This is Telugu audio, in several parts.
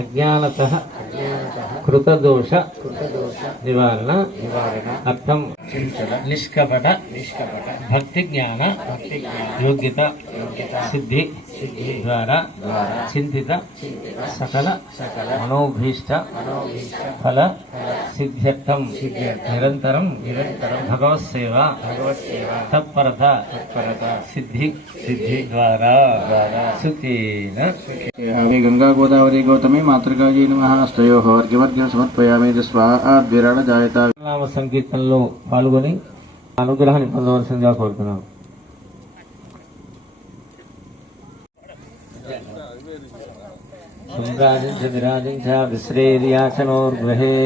అజ్ఞానతః కృతదోష నివారణ అర్థం నిష్కపట భక్తి జ్ఞాన యోగ్యత సిద్ధి ద్వారా చింతిత సకల మనోభీష్ట ఫల సిద్ధ్యర్థం నిరంతరం భగవత్ సేవ తత్పరత సిద్ధి ద్వారా సుఖేన గంగా గోదావరి గౌతమి మాతృకాజీ నమః స్తయోః అర్ఘ్యమర్ఘ్యం సమర్పయామి స్వాద్విరాణ జాయత. నామ సంకీర్తనలో పాల్గొని అనుగ్రహాన్ని పొందవలసిందిగా కోరుతున్నాం. విశ్రేర్యాచనోర్గృహే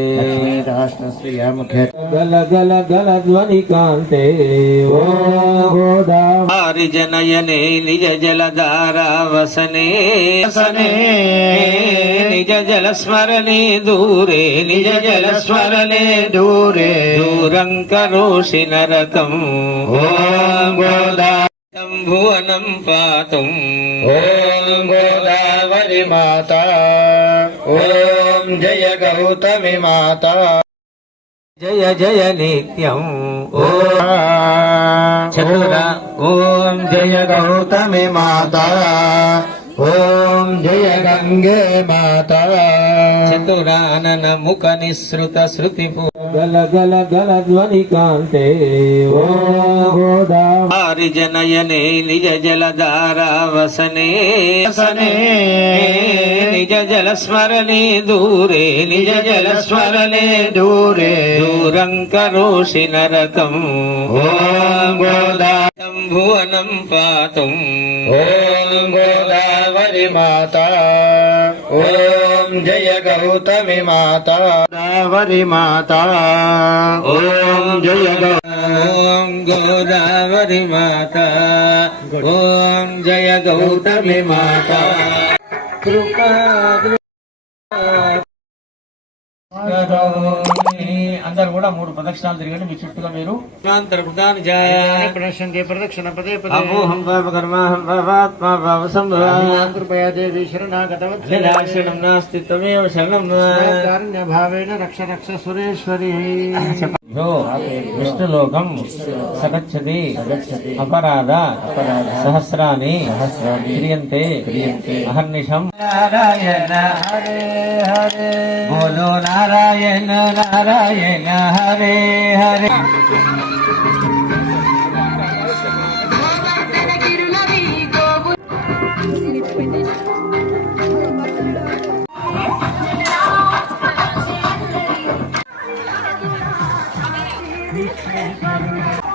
గల గల గల ధ్వని కాంతే గోదావరి జనయనే నిజ జలధారా వసనే నిజ జల స్మరణే దూరే నిజ జల స్మరణే దూరే దూరం కరోషి నరకం భువనం పాతుం ఓం గోదావరి మాతా ఓం జయ గౌతమి మాతా జయ జయ నిత్యం చతుర ఓం జయ గౌతమి మాతా ఓం జయ గంగే మాతా చతురానన ముఖ నిసృత శృతి గల గల గల ధ్వని కాంతే గోదావరి జనయనే నిజ జలధారా వసనే నిజ జల స్మరణే దూరే నిజ జల స్మరణే దూరే దూరం కరోషి నరకం గోదావరి భువనం పాతుం ఓం గోదావరి మాతా ఓం జయ గౌతమి మాతా గోదావరి మాతా ఓం జయ ఓం గోదావరి మాతా ఓం జయ గౌతమి మాతా కృపా అందరు కూడా 3 ప్రదక్షిణాలు తిరగండి. మీ చుట్టూగా మీరు ప్రదక్షిణ పదే అమోహం కర్మాహం భావాత్మా భావసంభృపయా దేవి శరణాగతం నాస్తి త్వమేవ శరణం భావేన రక్ష రక్ష సురేశ్వరి విష్ణులోకం సగచ్చతి అపరాధ సహస్రాని క్రియంతే అహర్నిశం నారాయణ హరే హరే బోలో నారాయణ నారాయణ హరే హరే. Thank you.